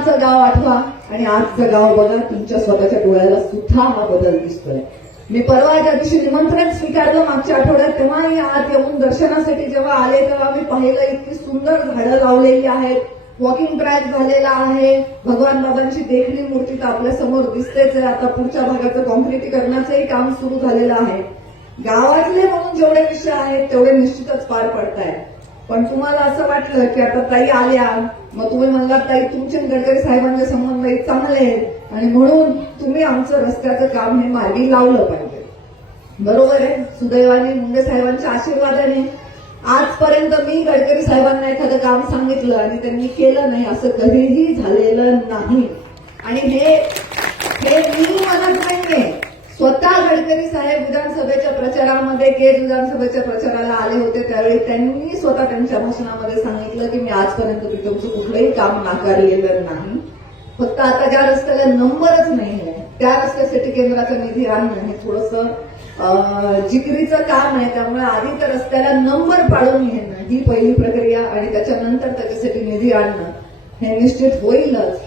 तेव्हाचं गाव आठवा आणि आजचं गाव बघा. तुमच्या स्वतःच्या डोळ्याला सुद्धा हा बदल दिसतोय. मी परवा ज्या दिवशी निमंत्रण स्वीकारलं मागच्या आठवड्यात, तेव्हाही आत येऊन दर्शनासाठी जेव्हा आले तेव्हा मी पाहिलं इतकी सुंदर झाडं लावलेली आहेत, वॉकिंग ट्रॅक झालेला आहे, भगवान बाबांची देखणी मूर्ती तर आपल्या समोर दिसतेच आहे. आता पुढच्या भागाचं कॉन्क्रिटीकरणाचंही काम सुरू झालेलं आहे. गावातले म्हणून जेवढे विषय आहेत तेवढे निश्चितच पार पडतायत. पण तुम्हाला असं वाटलं की आता ताई आल्या, मग तुम्ही म्हणलात ताई तुमचे गडकरी साहेबांचे संबंध चांगले आहेत आणि म्हणून तुम्ही आमचं रस्त्याचं काम हे मार्गी लावलं पाहिजे. बरोबर आहे. सुदैवाने मुंडे साहेबांच्या आशीर्वादाने आजपर्यंत मी गडकरी साहेबांना एखादं काम सांगितलं आणि त्यांनी केलं नाही असं कधीही झालेलं नाही. आणि हे मी म्हणत नाहीये, स्वतः गडकरी साहेब विधानसभेच्या प्रचारामध्ये केज विधानसभेच्या प्रचाराला आले होते त्यावेळी त्यांनी स्वतः त्यांच्या भाषणामध्ये सांगितलं की मी आजपर्यंत तुमचं कुठलंही काम नाकारलेलं नाही. फक्त आता ज्या रस्त्याला नंबरच नाहीये त्या रस्त्यासाठी केंद्राचा निधी आणणं हे थोडंसं जिकिरीचं काम आहे. त्यामुळे आधी त्या रस्त्याला नंबर पाडून घेणं ही पहिली प्रक्रिया आणि त्याच्यानंतर त्याच्यासाठी निधी आणणं हे निश्चित होईलच.